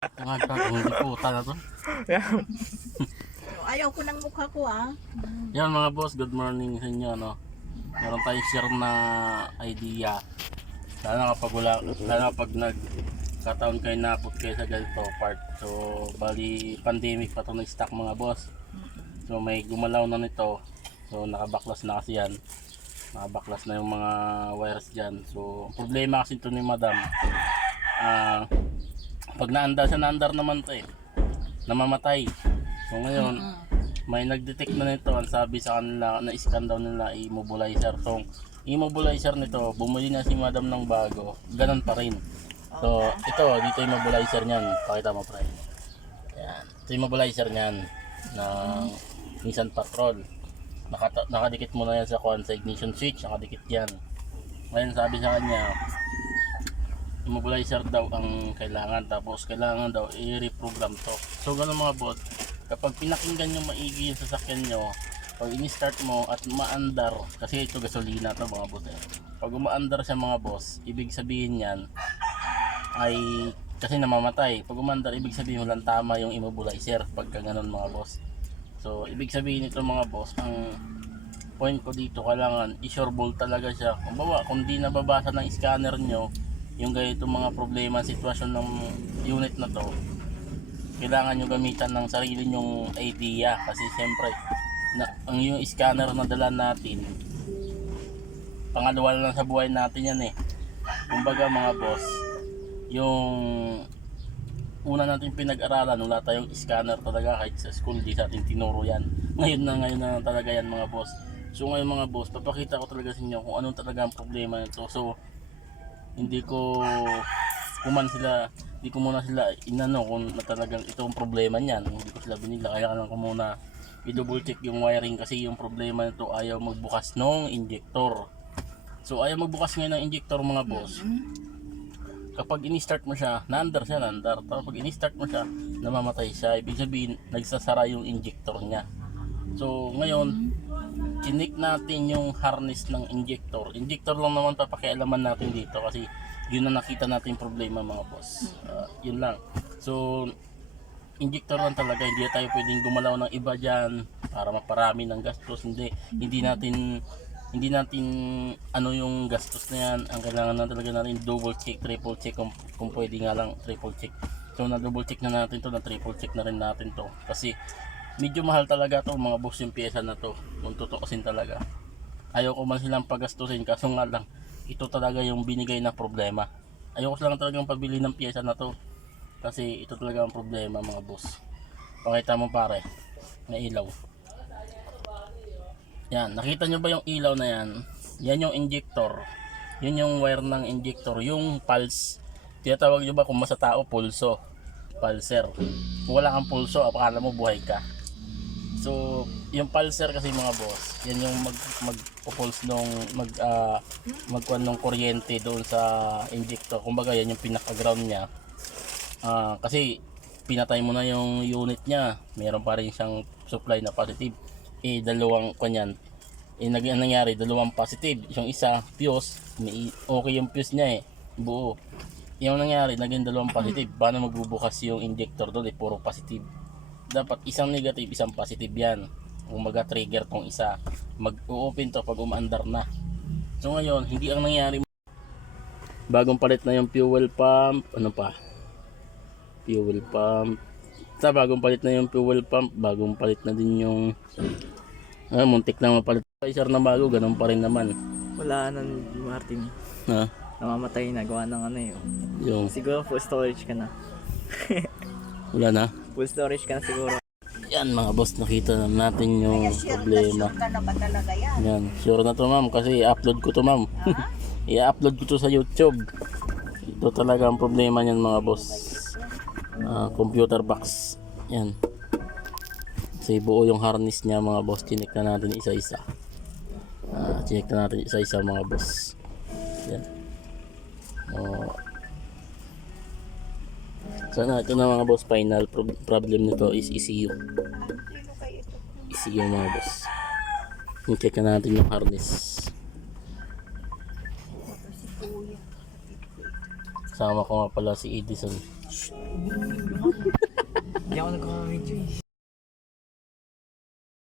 Hindi po na to. Ayaw ko ng mukha ko Yan mga boss, good morning sa inyo. No? Meron tayong share na idea. Sana kapag nagkataon kayo napot kayo sa ganito part. So bali pandemic pa to na-stock mga boss. So may gumalaw na nito. So nakabaklas na kasi yan. Nakabaklas na yung mga wires dyan. So ang problema kasi ito ni madam. Pag naandar naman to namamatay. So ngayon may nag-detect na nito, ang sabi sa kanila na scan daw nila immobilizer. So immobilizer nito, bumili na si madam ng bago, ganun pa rin. So ito, dito immobilizer niyan, pakita mo pre. Yan, ito immobilizer niyan ng Nissan Patrol. Nakadikit mo na yan sa ignition switch, nakadikit yan. Ngayon sabi sa kanya, immobilizer daw ang kailangan, tapos kailangan daw i-reprogram to. So ganun mga boss, kapag pinakinggan nyo maigi yung sasakyan nyo, pag in-start mo at maandar, kasi ito gasolina to mga boss pag umaandar siya mga boss, ibig sabihin yan ay kasi namamatay. Pag umandar, ibig sabihin walang tama yung immobilizer pagka ganun mga boss. So ibig sabihin ito mga boss, ang point ko dito, kailangan i-sure ball talaga siya. Kung di nababasa ng scanner nyo yung ganito mga problema, sitwasyon ng unit na to, kailangan nyo gamitan ng sarili nyong idea. Kasi siyempre ang yung scanner na dala natin, pangalawa lang sa buhay natin yan kumbaga mga boss, yung una natin pinag-aralan, wala tayong scanner talaga. Kahit sa school di sa atin tinuro yan. Ngayon na talaga yan mga boss. So ngayon mga boss, papakita ko talaga sa inyo kung anong talaga ang problema nito. So hindi ko muna sila inano kung na talagang ito ang problema niyan. Hindi ko sila binila, kaya lang ko muna i-double check yung wiring, kasi yung problema nito, ayaw magbukas ng injector. So ayaw magbukas ngayon ng injector mga boss. Kapag ini-start mo siya, naandar. Tapos pag ini-start mo siya, namamatay siya. Ibig sabihin, nagsasara yung injector niya. So ngayon, chinik natin yung harness ng injector. Injector lang naman papakialaman natin dito, kasi yun na nakita natin problema mga boss. Yun lang. So injector lang talaga, hindi tayo pwedeng gumalaw ng iba dyan para maparami ng gastos. Hindi natin ano yung gastos na yan. Ang kailangan na talaga natin double check, triple check, kung pwede nga lang triple check. So na double check na natin to, na triple check na rin natin to, kasi medyo mahal talaga to mga boss yung pyesa na to, kung tutuusin talaga. Ayaw ko man silang pagastusin, kaso nga lang ito talaga yung binigay na problema. Ayaw ko silang talagang pabili ng pyesa na to, kasi ito talaga ang problema mga boss. Pakita mo pare, may ilaw. Yan, nakita nyo ba yung ilaw na yan? Yan yung injector. Yun yung wire ng injector, yung pulse. Tinatawag nyo ba kung sa tao, pulso, pulser. Kung wala kang pulso, akala mo buhay ka. So yung pulser kasi mga boss, yan yung magpo-pulse nung magkuhan ng kuryente doon sa injector. Kumbaga yan yung pinaka-ground niya. Kasi pinatay mo na yung unit niya, meron pa rin siyang supply na positive. Dalawang kanyan. Nangyari, dalawang positive. Yung isa fuse, okay yung fuse niya buo. Yung nangyari, naging dalawang positive. Paano magbubukas yung injector doon? Puro positive. Dapat isang negative, isang positive yan. Kung trigger tong isa, mag-open to pag umaandar na. So ngayon, hindi ang nangyari. Bagong palit na yung fuel pump. Ano pa? Fuel pump. Bagong palit na yung fuel pump. Bagong palit na din yung muntik na mapalit. Isar na bago, ganun pa rin naman. Wala na Martin. Namamatay na, gawa ng Yung siguro full storage ka na. wala na. Full storage ka na siguro. Yan mga boss, nakita na natin yung problema. Sure ka na ba talaga yan? Yan, sure na to ma'am, kasi i-upload ko to ma'am. I-upload ko to sa YouTube. Ito talaga ang problema niyan mga boss. Computer box. Yan. Kasi buo yung harness niya mga boss. Chinik na natin isa-isa. Mga boss. Yan. Sana ito na mga boss, final problem nito is ECU. ECU mga boss. I-check na natin yung harness. Sama ko nga pala si Edison. Hindi ako nagkaka-video eh.